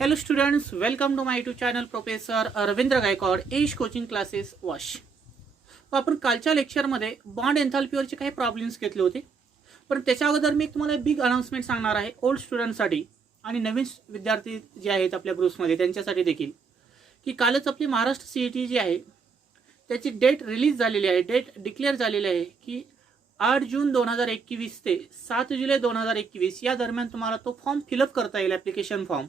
Hello students, welcome to my YouTube channel Professor Ravindra Gaikwad edge coaching classes वॉश. आपण कालच्या लेक्चरमध्ये बॉन्ड एन्थाल्पीवरचे काही प्रॉब्लेम्स घेतले होते, पण त्याच्या अगोदर मी तुम्हाला बिग अनाउन्समेंट सांगणार आहे ओल्ड स्टुडंटसाठी आणि नवीन विद्यार्थी जे आहेत आपल्या ग्रुप्समध्ये त्यांच्यासाठी देखील, की कालच आपली महाराष्ट्र CET जी आहे त्याची डेट रिलीज झालेली आहे, डेट डिक्लेअर झालेली आहे की 8 जून 2021 ते 7 जुलै 2021 या दरम्यान तुम्हाला तो फॉर्म फिलअप करता येईल, ॲप्लिकेशन फॉर्म.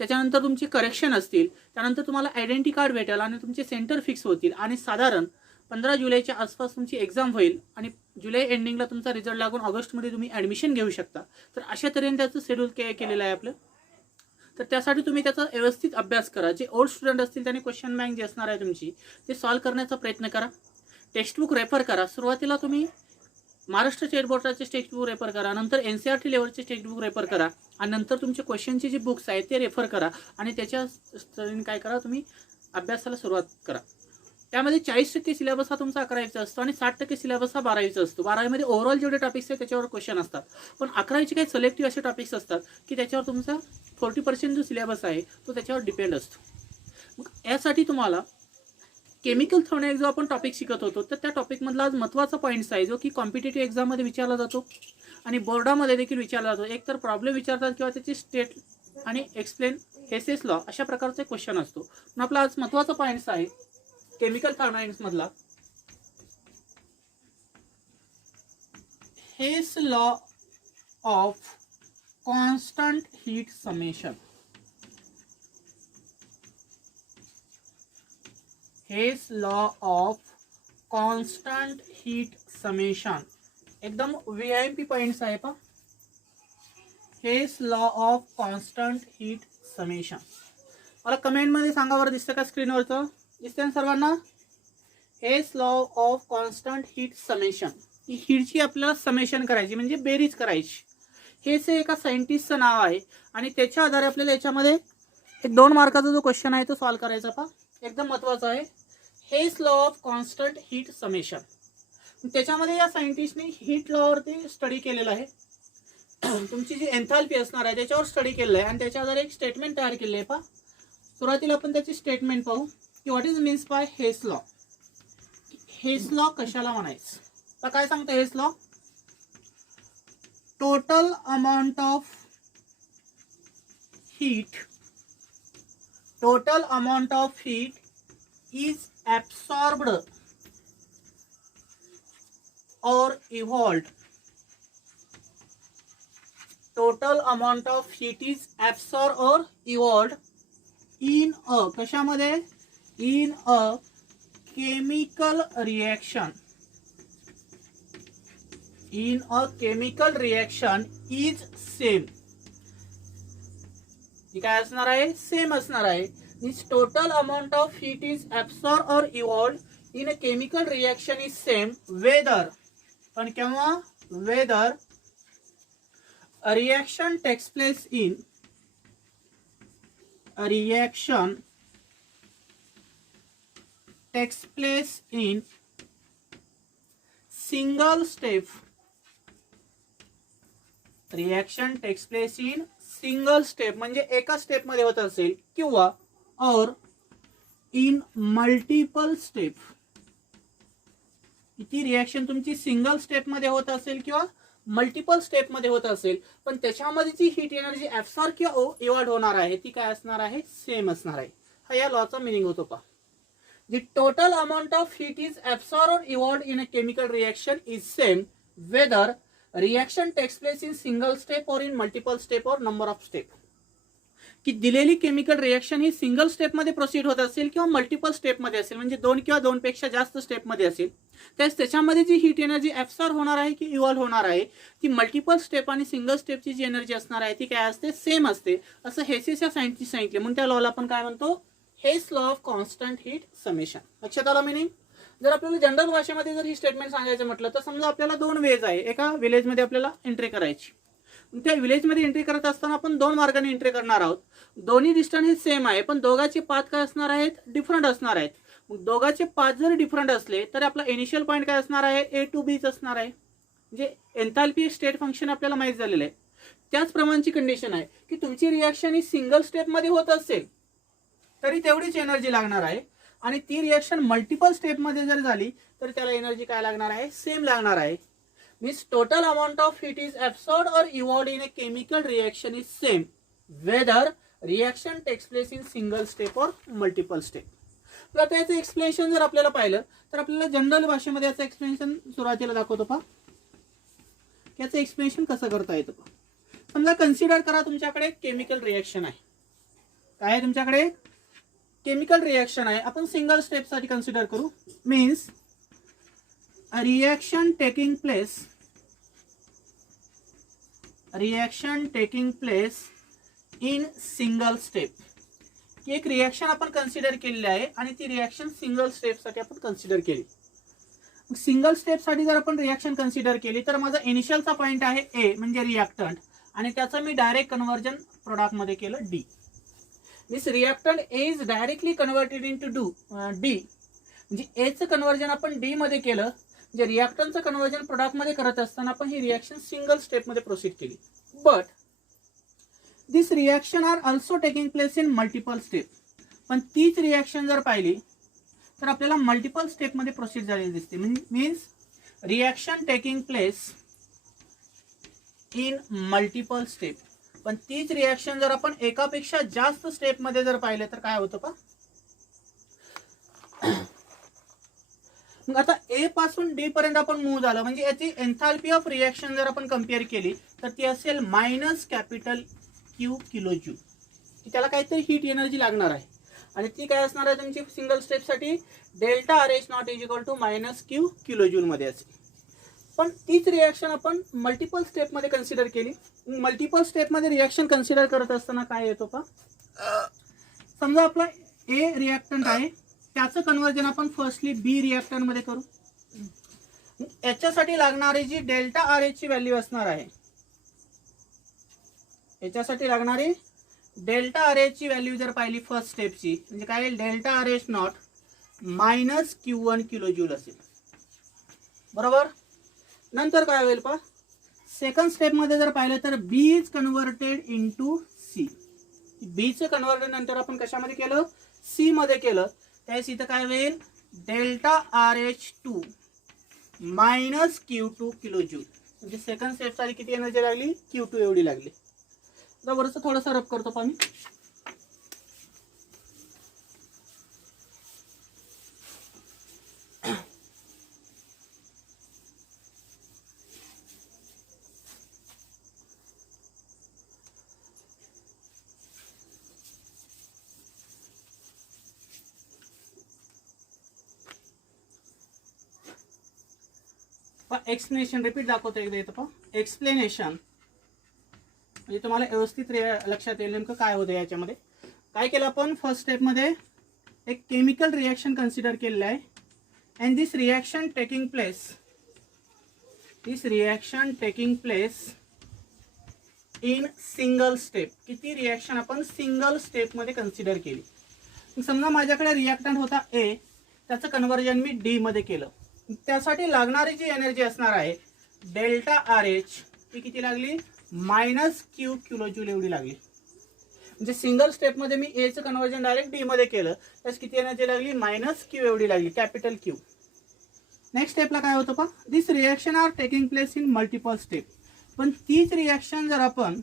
त्याच्यानंतर तुमचे करेक्शन असतील, त्यानंतर तुम्हाला आयडेंटिटी कार्ड भेटेल आणि तुमचे सेंटर फिक्स होतील आणि साधारण 15 जुलैच्या आसपास तुमची एक्झाम होईल आणि जुलै एंडिंगला तुमचा रिझल्ट लागून ऑगस्टमध्ये तुम्ही ॲडमिशन घेऊ शकता. तर अशा तऱ्हेने त्याचं शेड्यूल केलेलं आहे आपलं. तर त्यासाठी तुम्ही त्याचा व्यवस्थित अभ्यास करा. जे ओल्ड स्टुडंट असतील त्यांनी क्वेश्चन बँक जी असणार आहे तुमची ते सॉल्व्ह करण्याचा प्रयत्न करा. टेक्स्टबुक रेफर करा. सुरुवातीला तुम्ही महाराष्ट्र स्टेट बोर्डाचे टेक्स्टबुक रेफर करा, नंतर NCERT लेवलचे टेक्स्टबुक रेफर करा आणि नंतर तुमचे क्वेश्चनचे जे बुक्स आहेत ते रेफर करा आणि त्याच्या काय करा, तुम्ही अभ्यासाला सुरुवात करा. त्यामध्ये 40% सिलेबस हा तुमचा 11वीचा असतो आणि 60% सिलेबस हा 12वीचा असतो. 12वीमध्ये ओव्हरऑल जेवढे टॉपिक्स आहेत त्याच्यावर क्वेश्चन असतात, पण 11वीचे काही सिलेक्टिव्ह असे टॉपिक्स असतात की त्याच्यावर तुमचा 40% जो सिलेबस आहे तो त्याच्यावर डिपेंड असतो. मग यासाठी तुम्हाला केमिकल थर्मोडायनेमिक्स जो आपण टॉपिक शिकत होतो तर त्या टॉपिकमधला आज महत्त्वाचा पॉईंट्स आहे जो की कॉम्पिटेटिव्ह एक्झाममध्ये विचारला जातो आणि बोर्डामध्ये देखील विचारला जातो. एक तर प्रॉब्लेम विचारतात किंवा त्याची स्टेट आणि एक्सप्लेन हेसेस लॉ अशा प्रकारचे क्वेश्चन असतो. पण आपला आज महत्त्वाचा पॉईंट्स आहे केमिकल थर्मोडायनेमिक्समधला Hess law of constant heat summation. Hess law of constant heat summation एकदम VIP पॉइंट्स आहे पा. Hess law of constant heat summation. मला कमेंटमध्ये सांगा बरं, दिसतं का स्क्रीनवरचं? दिसतं ना सर्वांना? Hess law of constant heat summation. ही हीटची आपल्याला समेशन करायची म्हणजे बेरीज करायची. हेस हे एका सायंटिस्टचं नाव आहे आणि त्याच्या आधारे आपल्याला याच्यामध्ये एक 2 मार्काचा जो क्वेश्चन आहे तो सॉल्व्ह करायचा पा. एकदम महत्त्वाचा आहे Hess law of constant heat summation. त्याच्यामध्ये या सायंटिस्टने हीट लॉवरती स्टडी केलेला आहे. तुमची जी एन्थाल्पी असणार आहे त्याच्यावर स्टडी केलेलं आहे आणि त्याच्या आधारे एक स्टेटमेंट तयार केले आहे पा. सुरुवातीला आपण त्याची स्टेटमेंट पाहू की what is means by Hess law. Hess law कशाला म्हणायचं तर काय सांगतं Hess law? Total amount of heat is absorbed or evolved. Total amount of heat is absorbed or evolved in a कशामध्ये? In a chemical reaction. In a chemical reaction is same. ही काय असणार आहे? Same असणार आहे. Its total amount of heat is absorbed or evolved in a chemical reaction is same whether, पण केव्हा? Whether a reaction takes place in single step. Reaction takes place in single step म्हणजे एका step मध्ये होत असेल किंवा और in multiple step. ती रिएक्शन तुमची सिंगल स्टेप मध्ये होत असेल किंवा मल्टिपल स्टेप मध्ये होत असेल, पण त्याच्यामध्ये जी हीट एनर्जी ऍब्सॉर्ब किंवा इव्हॉल्व होणार आहे ती काय असणार आहे? सेम असणार आहे. हा या लॉचा मिनिंग होतो पा. The total amount of heat is absorb or evolve in a chemical reaction is same whether reaction takes place in single step or in multiple step or number of step. की दिलेली chemical reaction ही single step मध्ये proceed होत असेल किंवा multiple step मध्ये असेल म्हणजे 2 किंवा 2 पेक्षा जास्त स्टेप मध्ये असेल, त्याच्यामध्ये जी हीट एनर्जी ऍब्सॉर्ब होणार आहे की इव्हॉल्व होणार आहे ती मल्टिपल स्टेप आणि सिंगल स्टेपची जी एनर्जी असणार आहे ती काय असते? सेम असते. असं हेसेस या सायंटिस्ट सांगितले म्हणून त्या लॉला आपण काय म्हणतो? Hess law of constant heat summation. लक्षात आलं मिनिंग? जर आपल्याला जनरल भाषेमध्ये जर ही स्टेटमेंट सांगायचं म्हटलं तर समजा आपल्याला 2 वेज आहे. एका विलेजमध्ये आपल्याला एंट्री करायची. त्या विलेजमध्ये एंट्री करत असताना आपण 2 मार्गाने एंट्री करणार आहोत. दोन्ही डिस्टन्स हे सेम आहे पण दोघांचे पाथ काय असणार आहेत? डिफरंट असणार आहेत. मग दोघांचे पाथ जर डिफरंट असले तर आपला इनिशियल पॉईंट काय असणार आहे, ए टू बीच असणार आहे. म्हणजे एन्थाल्पी स्टेट फंक्शन आपल्याला माहीत झालेलं आहे. त्याच प्रमाणची कंडिशन आहे की तुमची रिॲक्शन ही सिंगल स्टेपमध्ये होत असेल तरी तेवढीच एनर्जी लागणार आहे, आणि ती रिॲक्शन मल्टिपल स्टेपमध्ये जर झाली तर त्याला एनर्जी काय लागणार आहे, सेम लागणार आहे. Means total amount of heat is absorbed or evolved in a chemical reaction is same whether reaction takes place in single step or multiple step. तर आता याचं एक्सप्लेनेशन जर आपल्याला पाहिलं तर आपल्याला जनरल भाषेमध्ये याचं एक्सप्लेनेशन सुरुवातीला दाखवतो पहा. याचं एक्सप्लेनेशन कसं करता येतं पहा. समजा कन्सिडर करा तुमच्याकडे केमिकल रिॲक्शन आहे. काय आहे तुमच्याकडे, केमिकल रिॲक्शन आहे. आपण सिंगल स्टेपसाठी कन्सिडर करू. Means reaction taking place in single step. एक रिॲक्शन आपण कन्सिडर केलेली आहे आणि ती रिॲक्शन सिंगल स्टेपसाठी आपण कन्सिडर केली. सिंगल स्टेपसाठी जर आपण रिॲक्शन कन्सिडर केली तर माझा इनिशियलचा पॉईंट आहे ए म्हणजे रिॲक्टंट, आणि त्याचं मी डायरेक्ट कन्व्हर्जन प्रोडक्टमध्ये केलं D. Means reactant A is directly converted in to D. म्हणजे एचं कन्व्हर्जन आपण डी मध्ये केलं. म्हणजे रिॲक्टंटचं कन्व्हर्जन प्रोडक्टमध्ये करत असताना आपण ही रिॲक्शन सिंगल स्टेपमध्ये प्रोसीड केली. But this reaction are also taking place in multiple step. पण तीच रिॲक्शन जर पाहिली तर आपल्याला मल्टिपल स्टेपमध्ये प्रोसीड झालेली दिसते. Means reaction taking place in multiple step. पण तीच रिॲक्शन जर आपण एकापेक्षा जास्त स्टेपमध्ये जर पाहिलं तर काय होतं पहा. मग आता ए पासून डी पर्यंत आपण मूव्ह झालं म्हणजे याची एन्थाल्पी ऑफ रिॲक्शन जर आपण कम्पेअर केली तर ती असेल minus capital Q kilo joule. त्याला काहीतरी हीट एनर्जी लागणार आहे आणि ती काय असणार आहे तुमची सिंगल स्टेपसाठी, delta R H not is equal to minus Q kilojoule मध्ये असेल. पण तीच रिॲक्शन आपण मल्टिपल स्टेपमध्ये कन्सिडर केली. मल्टिपल स्टेपमध्ये रिॲक्शन कन्सिडर करत असताना काय येतो पहा. समजा आपला ए रिॲक्टंट आहे, त्याचं कन्व्हर्जन आपण फर्स्टली बी रिॲक्टंट मध्ये करू. याच्यासाठी लागणारी जी डेल्टा आर एच ची व्हॅल्यू असणार आहे, याच्यासाठी लागणारी डेल्टा आर एच ची व्हॅल्यू जर पाहिली फर्स्ट स्टेपची म्हणजे काय येईल, delta R H not minus Q one kilo joule असेल. बरोबर. नंतर काय होईल पहा, सेकंड स्टेपमध्ये जर पाहिलं तर B is converted into C. बीचं कन्व्हर्टेड नंतर आपण कशामध्ये केलं, सी मध्ये केलं. त्यावेळेस इथं काय होईल, delta R H two minus Q two kilo joule. म्हणजे सेकंड स्टेपसाठी किती एनर्जी लागली, क्यू टू एवढी लागली. वरचं थोडंसं रब करतो पहा मी. एक्सप्लेनेशन रिपीट दाखवतो एकदा येतं पहा. एक्सप्लेनेशन म्हणजे तुम्हाला व्यवस्थित लक्षात येईल नेमकं काय होतं याच्यामध्ये. काय केलं आपण, फर्स्ट स्टेपमध्ये एक केमिकल रिॲक्शन कन्सिडर केलेलं आहे. And this reaction taking place in single step. किती रिॲक्शन आपण सिंगल स्टेपमध्ये कन्सिडर केली. समजा माझ्याकडे रिॲक्टंट होता ए, त्याचं कन्व्हर्जन मी डी मध्ये केलं. त्यासाठी लागणारी जी एनर्जी असणार आहे डेल्टा आर एच ती किती लागली, मायनस क्यू किलो जूल एवढी लागली. म्हणजे सिंगल स्टेपमध्ये मी एचं कन्व्हर्जन डायरेक्ट डी मध्ये केलं, त्यास किती एनर्जी लागली, मायनस क्यू एवढी लागली, कॅपिटल क्यू. नेक्स्ट स्टेपला काय होतं पहा, this reaction are taking place in multiple step. पण तीच रिॲक्शन जर आपण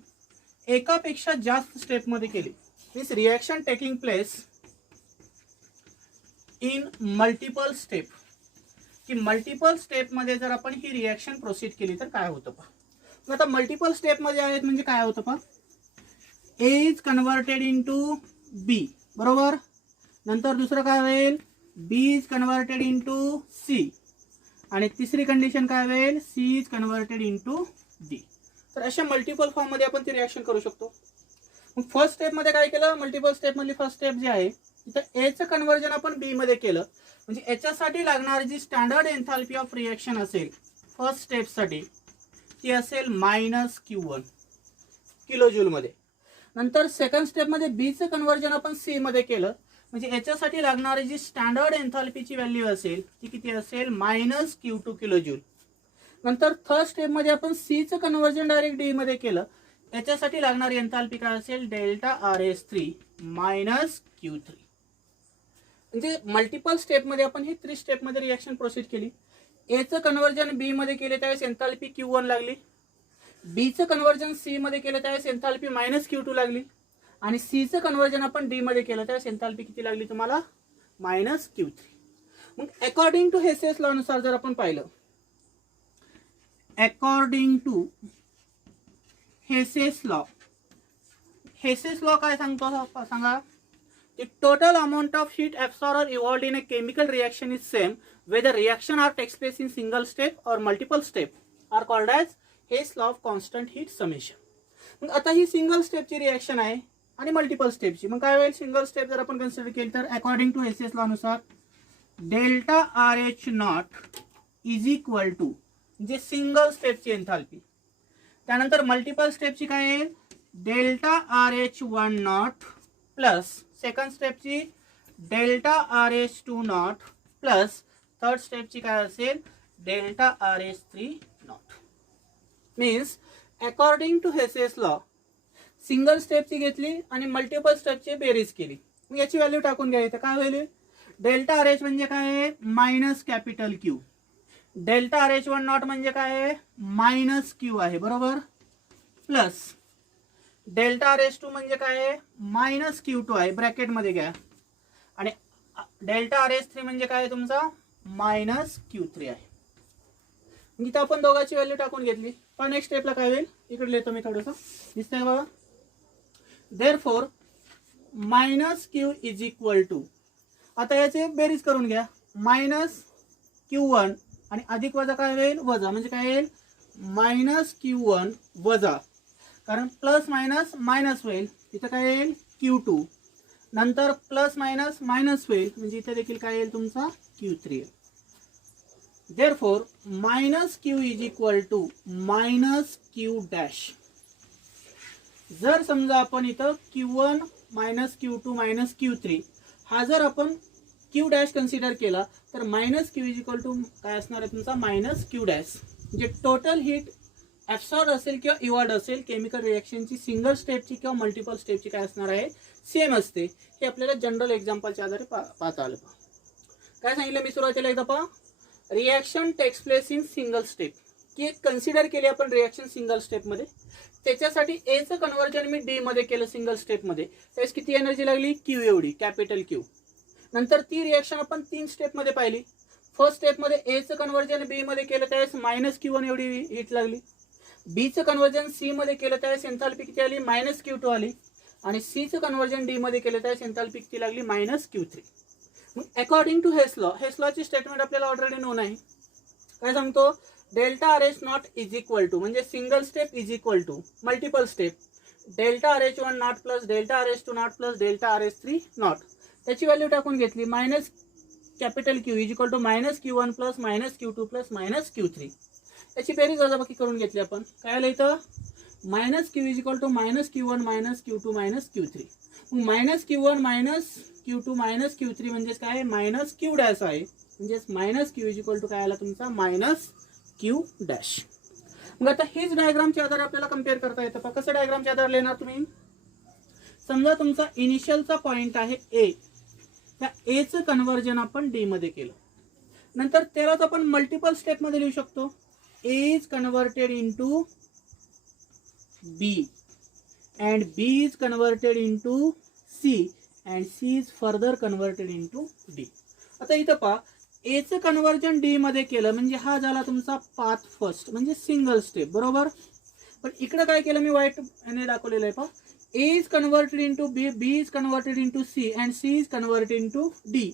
एकापेक्षा जास्त स्टेपमध्ये केली, this reaction taking place in multiple step, की मल्टिपल स्टेपमध्ये जर आपण ही रिॲक्शन प्रोसीड केली तर काय होतं पहा. आता मल्टिपल स्टेपमध्ये आहेत म्हणजे काय होतं पहा, A is converted into B. बरोबर. नंतर दुसरं काय होईल, B is converted into C. आणि तिसरी कंडिशन काय होईल, C is converted into D. तर अशा मल्टिपल फॉर्ममध्ये आपण ती रिॲक्शन करू शकतो. मग फर्स्ट स्टेपमध्ये काय केलं, मल्टिपल स्टेपमधली फर्स्ट स्टेप जी आहे तिथं एचं कन्व्हर्जन आपण बी मध्ये केलं. म्हणजे याच्यासाठी लागणारी जी स्टँडर्ड एन्थाल्पी ऑफ रिॲक्शन असेल फर्स्ट स्टेपसाठी ती असेल minus Q one kilo joule मध्ये. नंतर सेकंड स्टेपमध्ये बीचं कन्व्हर्जन आपण सी मध्ये केलं, म्हणजे याच्यासाठी लागणारी जी स्टँडर्ड एन्थाल्पीची व्हॅल्यू असेल ती किती असेल -Q2 किलो जूल. नंतर थर्ड स्टेपमध्ये आपण सीचं कन्व्हर्जन डायरेक्ट डी मध्ये केलं, याच्यासाठी लागणारी एन्थाल्पी काय असेल ΔRS3 -Q3. म्हणजे मल्टिपल स्टेपमध्ये आपण ही 3 स्टेपमध्ये रिॲक्शन प्रोसीड केली. एचं कन्व्हर्जन बी मध्ये केले त्यावेळेस एन्थाल्पी Q1 लागली, बीचं कन्व्हर्जन सी मध्ये केलं त्यावेळेस एन्थाल्पी -Q2 लागली, आणि सीचं कन्व्हर्जन आपण डी मध्ये केलं त्यावेळेस एन्थाल्पी किती लागली तुम्हाला -Q3. मग अकॉर्डिंग टू हेसेस लॉ नुसार जर आपण पाहिलं, अकॉर्डिंग टू हेसेस लॉ काय सांगतो सांगा, the total amount of heat absorbed or evolved in a chemical reaction is same whether reaction or takes place in single step or multiple step are called as Hess law of constant heat summation. मग आता ही single स्टेपची reaction आहे आणि multiple स्टेपची. मग काय होईल, single step जर आपण consider केली तर अकॉर्डिंग टू हेसेस लॉ नुसार ΔRH0 इज इक्वल टू म्हणजे सिंगल स्टेपची एन्थाल्पी, त्यानंतर मल्टिपल स्टेपची काय आहे ΔRH10 प्लस सेकंड स्टेपची ΔRH20 प्लस थर्ड स्टेपची काय असेल ΔRH30. Means according to Hess's law single स्टेपची घेतली आणि मल्टिपल स्टेपची बेरीज केली. मग याची व्हॅल्यू टाकून घ्यायचं, काय होईल ΔRH म्हणजे काय आहे -Q, ΔRH10 म्हणजे काय आहे -Q आहे बरोबर, प्लस ΔRH2 म्हणजे काय आहे -Q2 आहे ब्रॅकेटमध्ये घ्या, आणि ΔRH3 म्हणजे काय आहे तुमचा -Q3 आहे. इथं आपण दोघांची व्हॅल्यू टाकून घेतली. पण नेक्स्ट स्टेपला काय होईल, इकडे लिहितो मी थोडंसं, दिसतंय बघा. Therefore -Q is equal to, आता याचे बेरीज करून घ्या, -Q1 आणि अधिक वजा काय होईल वजा, म्हणजे काय येईल -Q1 वजा, कारण प्लस मायनस मायनस होईल, इथं काय येईल Q2, नंतर प्लस मायनस मायनस होईल, म्हणजे इथे देखील काय येईल तुमचा Q3. Therefore -Q is equal to -Q dash. जर समजा आपण इथं Q1 -Q2 -Q3 हा जर आपण Q डॅश कन्सिडर केला तर -Q इज इक्वल टू काय असणार आहे तुमचा -Q डॅश. म्हणजे टोटल हीट ॲब्सॉर्ब असेल किंवा इव्हॉल्ड असेल केमिकल रिॲक्शनची सिंगल स्टेपची किंवा मल्टिपल स्टेपची काय असणार आहे सेम असते. हे आपल्याला जनरल एक्झाम्पलच्या आधारे पाहता आलं. काय सांगितलं मी सुरुवातीला एकदा पहा, reaction takes place in single step, की कन्सिडर केली आपण रिॲक्शन सिंगल स्टेपमध्ये, त्याच्यासाठी एचं कन्व्हर्जन मी डी मध्ये केलं सिंगल स्टेपमध्ये, त्यावेळेस किती एनर्जी लागली Q एवढी कॅपिटल Q. नंतर ती रिॲक्शन आपण 3 स्टेपमध्ये पाहिली. फर्स्ट स्टेपमध्ये एचं कन्व्हर्जन बी मध्ये केलं त्यावेळेस -Q1 एवढी हीट लागली, बीचं कन्व्हर्जन सी मध्ये केलं त्यावेळेस एन्थाल्पी किती आली -Q2 आली, आणि सीचं कन्व्हर्जन डी मध्ये केलं त्यावेळेस एन्थाल्पी किती लागली -Q3. मग अकॉर्डिंग टू हेस लॉची स्टेटमेंट आपल्याला ऑलरेडी नोन आहे. काय सांगतो ΔRH0 इज इक्वल टू म्हणजे single step is equal to multiple step ΔRH10 plus ΔRH20 plus ΔRH30. त्याची व्हॅल्यू टाकून घेतली, -Q is equal to -Q1 plus -Q2 plus -Q3. याची बेरीज वजाबाकी करून घेतली आपण, काय आलं इथं -Q is equal to -Q1 -Q2 -Q3. मग -Q1 -Q2 -Q3 म्हणजेच काय -Q डॅश आहे, म्हणजेच -Q इज इक्वल टू काय आला तुमचा -Q डॅश. मग आता हेच डायग्रामच्या आधारे आपल्याला कम्पेअर करता येतं. पण कसं डायग्रामच्या आधारे लिहिणार तुम्ही, समजा तुमचा इनिशियलचा पॉईंट आहे ए, त्या एचं कन्व्हर्जन आपण डी मध्ये केलं, नंतर त्यालाच आपण मल्टिपल स्टेपमध्ये लिहू शकतो. A is converted into B and B is converted into C and C is further converted into D. आता इथं पहा, A चं कन्व्हर्जन D मध्ये केलं म्हणजे हा झाला तुमचा पाथ फर्स्ट म्हणजे सिंगल स्टेप बरोबर. पण इकडे काय केलं मी व्हाईट याने दाखवलेलं आहे पहा, A is converted into B, B is converted into C and C is converted into D.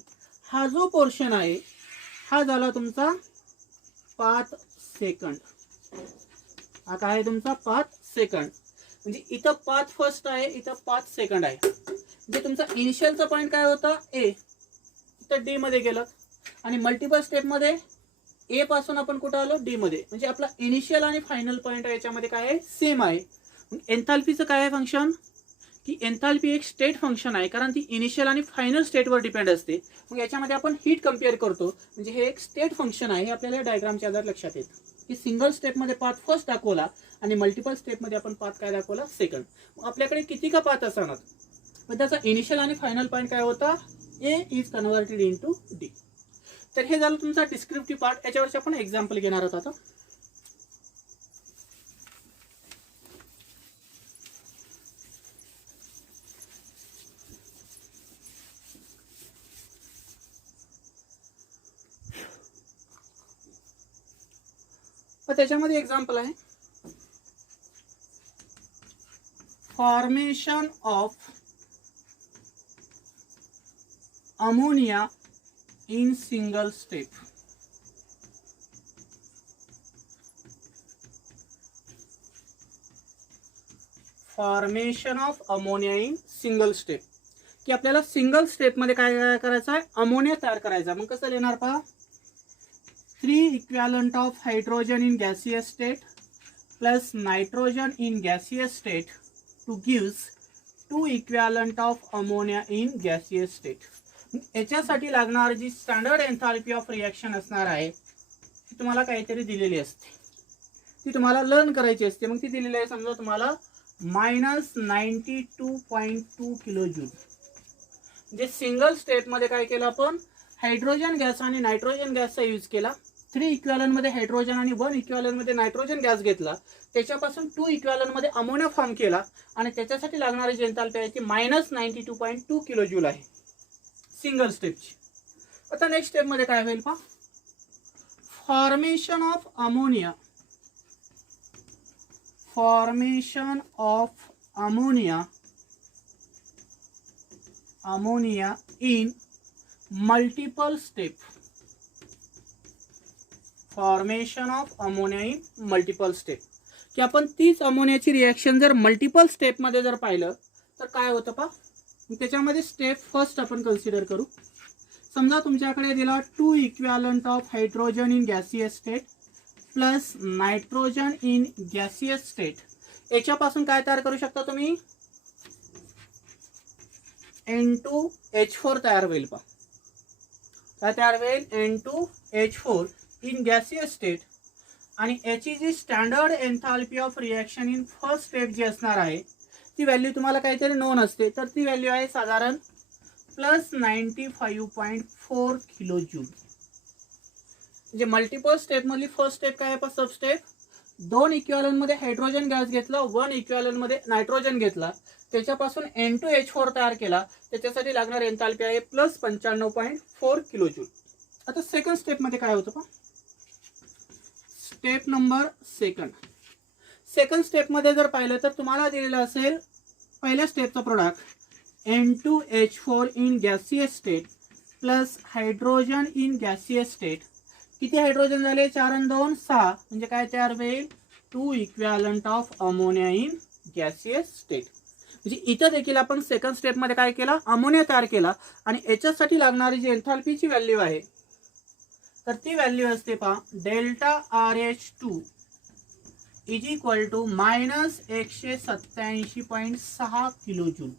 हा जो पोर्शन आहे हा झाला तुमचा पाथ सेकंड. हा काय आहे तुमचा पाथ सेकंड, म्हणजे इथं पाथ फर्स्ट आहे, इथं पाथ सेकंड आहे. म्हणजे तुमचा इनिशियलचा पॉईंट काय होता ए, इथं डी मध्ये गेलं, आणि मल्टिपल स्टेपमध्ये ए पासून आपण कुठं आलो डी मध्ये, म्हणजे आपला इनिशियल आणि फायनल पॉईंट याच्यामध्ये काय आहे सेम आहे. एन्थाल्पीचं काय आहे फंक्शन, की एन्थाल्पी एक स्टेट फंक्शन आहे, कारण ती इनिशियल आणि फायनल स्टेटवर डिपेंड असते. मग याच्यामध्ये आपण हीट कम्पेअर करतो, म्हणजे हे एक स्टेट फंक्शन आहे. हे आपल्याला डायग्रामच्या आधारे लक्षात येतं की सिंगल स्टेपमध्ये पाथ फर्स्ट दाखवला आणि मल्टिपल स्टेपमध्ये आपण पाथ काय दाखवला, सेकंड. मग आपल्याकडे किती का पाथ असणार, पण त्याचा इनिशियल आणि फायनल पॉईंट काय होता, ए इज कन्व्हर्टेड इनटू डी. तर हे झालं तुमचा डिस्क्रिप्टिव्ह पार्ट. याच्यावरचे आपण एक्झाम्पल घेणार आहोत आता. तर त्याच्यामध्ये एक्झाम्पल आहे formation of ammonia in single step. Formation of ammonia in single step, की आपल्याला सिंगल स्टेपमध्ये काय काय करायचं आहे, अमोनिया तयार करायचा. मग कसं लिहिणार पहा, 3 equivalent of hydrogen in gaseous state plus nitrogen in gaseous state two gives 2 equivalent of ammonia in gaseous state. याच्यासाठी लागणार जी स्टँडर्ड एन्थाल्पी ऑफ रिॲक्शन असणार आहे ती तुम्हाला काहीतरी दिलेली असते, ती तुम्हाला लर्न करायची असते. मग ती दिलेली आहे समजा तुम्हाला -92.2 किलो जूल. म्हणजे सिंगल स्टेपमध्ये काय केलं आपण, हायड्रोजन गॅस आणि नायट्रोजन गॅसचा यूज केला. 3 इक्विव्हॅलंट मध्ये हायड्रोजन आणि 1 इक्विव्हॅलंट मध्ये नायट्रोजन गॅस घेतला, त्याच्यापासून 2 इक्विव्हॅलंट मध्ये अमोनिया फॉर्म केला आणि त्याच्यासाठी लागणारी जी एन्थाल्पी आहे ती -92.2 किलो जूल आहे सिंगल स्टेपची. आता नेक्स्ट स्टेप मध्ये काय होईल पहा, formation of ammonia. Formation of ammonia in multiple step. Formation of ammonia in multiple step, की आपण तीच अमोनियाची रिॲक्शन जर मल्टिपल स्टेपमध्ये जर पाहिलं तर काय होतं पहा. त्याच्यामध्ये स्टेप फर्स्ट आपण कन्सिडर करू. समजा तुमच्याकडे दिला 2 equivalent of hydrogen in gaseous state plus nitrogen in gaseous state. याच्यापासून काय तयार करू शकता तुम्ही, N2H4 तयार होईल पहा. काय तयार होईल, N2H4 इन गॅसियस स्टेट. आणि याची जी standard enthalpy of reaction in first step जी असणार आहे ती व्हॅल्यू तुम्हाला काहीतरी नोन असते, तर ती व्हॅल्यू आहे साधारण +95.4 किलो जूल. म्हणजे मल्टिपल स्टेप मधली फर्स्ट स्टेप काय आहे, सब स्टेप. 2 इक्विव्हॅलंट मध्ये हायड्रोजन गॅस घेतला, 1 इक्विव्हॅलंट मध्ये नायट्रोजन घेतला, त्याच्यापासून N2H4 तयार केला, त्याच्यासाठी लागणार एन्थाल्पी आहे +95.4 किलो जूल. आता सेकंड स्टेप मध्ये काय होतं पहा, step number second. Second step मध्ये जर पाहिलं तर तुम्हाला दिलेलं असेल पहिल्या स्टेपचा product N2H4 in gaseous state plus hydrogen in gaseous state. किती हायड्रोजन झाले, 4 आणि 2 6, म्हणजे काय तयार होईल, 2 equivalent of ammonia in gaseous state. म्हणजे इथं देखील आपण सेकंड स्टेप मध्ये काय केला, अमोनिया तयार केला आणि याच्यासाठी लागणारी जी एन्थाल्पीची व्हॅल्यू आहे तर ती व्हॅल्यू असते पहा ΔRH2 is equal to -187.6 kilo joule.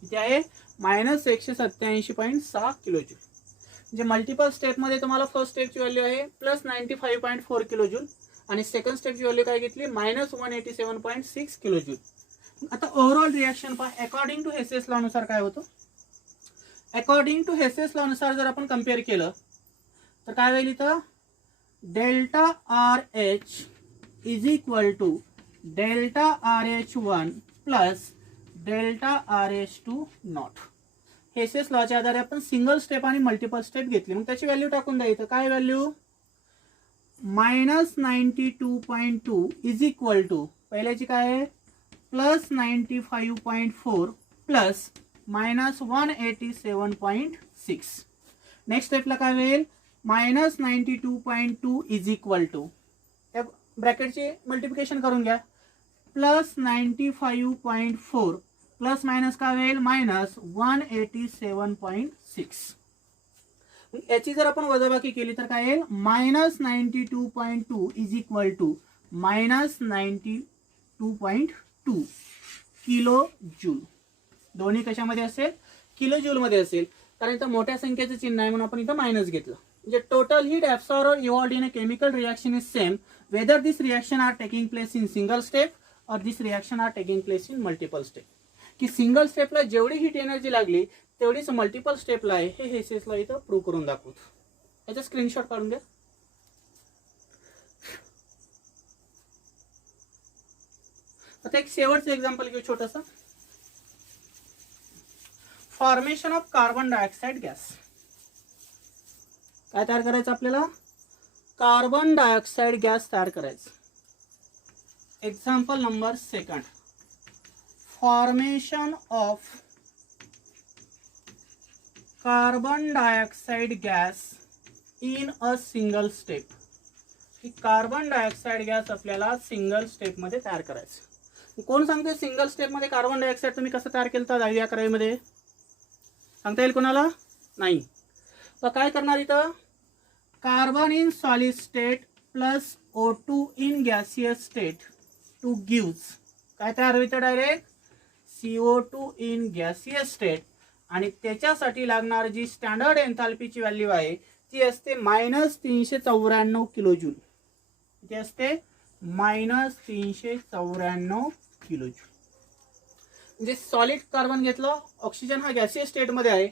किती आहे, -187.6 किलो जूल. म्हणजे मल्टिपल स्टेपमध्ये तुम्हाला फर्स्ट स्टेपची व्हॅल्यू आहे +95.4 किलो जूल आणि सेकंड स्टेपची व्हॅल्यू काय घेतली, -187.6 किलो जूल. आता ओव्हरऑल रिॲक्शन पहा, अकॉर्डिंग टू हेसेस लॉ नुसार काय होतं. अकॉर्डिंग टू हेसेस लॉ नुसार जर आपण कम्पेअर केलं तर काय होईल, इथं ΔRH is equal to ΔRH1 plus ΔRH2 naught. Hess's लॉच्या आधारे आपण सिंगल स्टेप आणि मल्टिपल स्टेप घेतली. मग त्याची व्हॅल्यू टाकून द्या इथं. काय व्हॅल्यू, -92.2 इज इक्वल टू पहिल्याची काय आहे +95.4 प्लस -187.6. नेक्स्ट स्टेपला काय होईल, -92.2 इज इक्वल टू या ब्रॅकेटचे मल्टिप्लिकेशन करून घ्या, +95.4 प्लस मायनस काय होईल, -187.6. याची जर आपण वजाबाकी केली तर काय येईल, -92.2 is equal to -92.2. Kilo joule. दोन्ही कशामध्ये असेल? किलो जूलमध्ये असेल, कारण इथं मोठ्या संख्येचं चिन्ह आहे म्हणून आपण इथं मायनस घेतलं. म्हणजे total heat absorbed or evolved in a chemical reaction is same whether this reaction are taking place in single step or this reaction are taking place in multiple step. की सिंगल स्टेपला जेवढी heat energy लागली तेवढीच multiple स्टेपला आहे, हे हेसेसला इथं prove करून दाखवतो. याचा स्क्रीनशॉट काढून द्या. आता एक शेवटचं एक्झाम्पल घेऊ छोटंसं. Formation of carbon dioxide gas. काय तयार करायचं आपल्याला? कार्बन डायऑक्साइड गॅस तयार करायचं. Example number 2. Formation of carbon dioxide gas in a single step. की कार्बन डायऑक्साइड गॅस आपल्याला सिंगल स्टेप मध्ये तयार करायचं. कोण सांगते सिंगल स्टेप मध्ये कार्बन डायऑक्साइड तुम्ही कसं तयार केलं? 10वी-11वी मध्ये सांगता येईल कोणाला? नाही. तर काय करणार इथं? Carbon in solid state plus O2 in gaseous state two gives. काय तयार होतं? Direct CO2 in gaseous state. आणि त्याच्यासाठी लागणार जी स्टँडर्ड एन्थाल्पीची व्हॅल्यू आहे ती असते -394 किलो जूल. किती असते? -394 किलो जूल. म्हणजे सॉलिड कार्बन घेतलं, ऑक्सिजन हा गॅसियस स्टेटमध्ये आहे,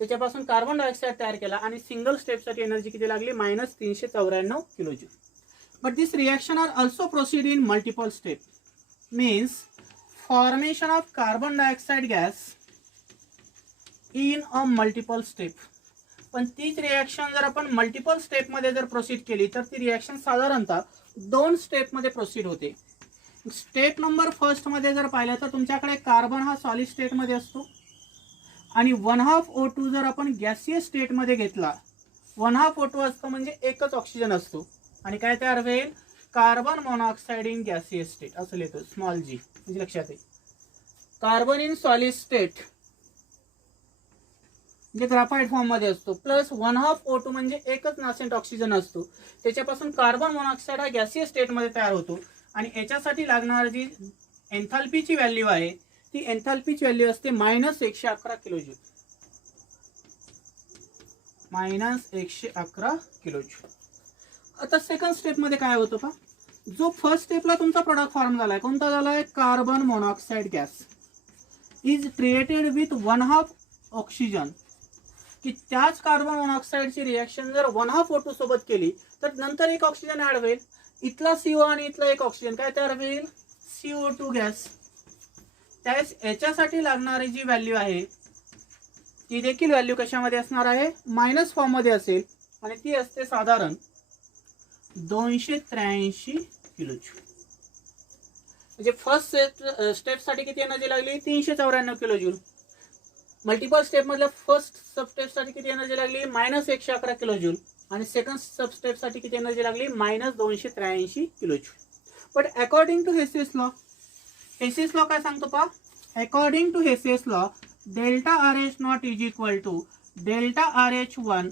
त्याच्यापासून कार्बन डायऑक्साइड तयार केला आणि सिंगल स्टेपसाठी एनर्जी किती लागली? -394 kilo joule. But this reaction are also proceed in multiple step. Means formation of carbon dioxide gas in a multiple step. पण तीच रिएक्शन जर आपण मल्टिपल स्टेपमध्ये जर प्रोसीड केली तर ती रिएक्शन साधारणतः 2 स्टेपमध्ये प्रोसीड होते. स्टेप नंबर फर्स्टमध्ये जर पाहिलं तर तुमच्याकडे कार्बन हा सॉलिड स्टेटमध्ये असतो आणि 1/2 O2 जर आपण गॅसियस स्टेटमध्ये घेतला, 1/2 O2 असतो म्हणजे एकच ऑक्सिजन असतो आणि काय तयार होईल? Carbon monoxide in gaseous state असं लिहितो, स्मॉल g. म्हणजे लक्षात येईल कार्बन इन सॉलिड स्टेट म्हणजे ग्राफाइट फॉर्म मध्ये असतो, प्लस 1/2 O2 म्हणजे एकच नासेंट ऑक्सिजन असतो, त्याच्यापासून कार्बन मोनॉक्साइड हा गॅसियस स्टेटमध्ये तयार होतो. आणि याच्यासाठी लागणार जी एन्थाल्पीची व्हॅल्यू आहे ती एन्थाल्पीची व्हॅल्यू असते -111 किलो जूल. -111 kilo joule. आता सेकंड स्टेप मध्ये काय होतं पहा? जो फर्स्ट स्टेपला तुमचा प्रोडक्ट फॉर्म झालाय, कोणता झालाय? Carbon monoxide gas is created with 1/2 oxygen. की त्याच कार्बन मोनॉक्साइडची रिएक्शन जर 1/2 O2 सोबत केली तर नंतर एक ऑक्सिजन ऍड होईल. इथला CO आणि इथला एक ऑक्सिजन काय तयार होईल? CO2 gas. त्यास याच्यासाठी लागणारी जी व्हॅल्यू आहे ती देखील व्हॅल्यू कशामध्ये असणार आहे? मायनस फॉर्म मध्ये असेल आणि ती असते साधारण 283 किलो जूल. म्हणजे फर्स्ट स्टेपसाठी किती एनर्जी लागली? 394 किलो जूल. मल्टिपल स्टेप मधल्या फर्स्ट सब स्टेपसाठी किती एनर्जी लागली? -111 किलो जूल. आणि सेकंड सब स्टेपसाठी किती एनर्जी लागली? -283 kilo joule. But according to Hess's law, Hess's law काय सांगतो पहा? According to Hess's law delta RH not is equal to delta RH1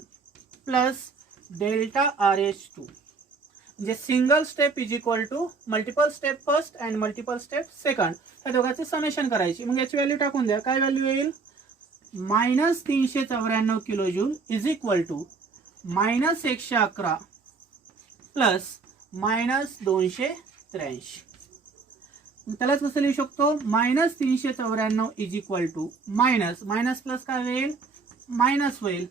plus delta RH2. म्हणजे single step is equal to multiple step first and multiple step second. ह्या दोघांचे summation करायची. मग याची value टाकून द्या. काय व्हॅल्यू येईल? -394 kilo joule is equal to -111 plus -283. त्यालाच कसं लिहू शकतो? -394 is equal to minus minus plus काय होईल? मायनस होईल.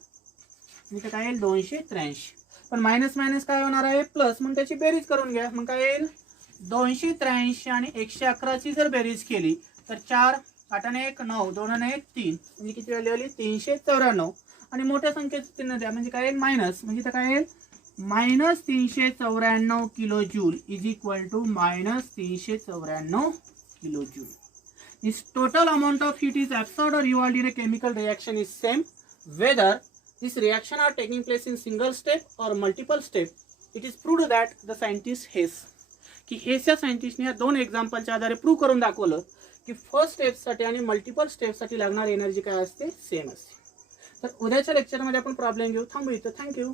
इथे काय येईल? 283. पण मायनस मायनस काय होणार आहे? प्लस. मग त्याची बेरीज करून घ्या. मग काय येईल? 283 आणि 111 ची जर बेरीज केली तर 4 8 आणि 1 9 2 आणि 1 3 म्हणजे किती व्हॅल्यू आली? 394. आणि मोठ्या संख्येचं चिन्ह द्या म्हणजे काय येईल? मायनस. म्हणजे इथं काय येईल? -394 kilo joule is equal to -394 kilo joule. This total amount of heat is absorbed or evolved in a chemical reaction is same whether this reaction are taking place in single step or multiple step. It is proved that the scientist Hess की हेस या सायंटिस्टने या 2 एक्झाम्पलच्या आधारे prove करून दाखवलं की first स्टेपसाठी आणि multiple स्टेपसाठी लागणारी energy काय असते? सेम असते. तर उद्याच्या लेक्चरमध्ये आपण प्रॉब्लेम घेऊ. थांबू इथं. थँक्यू.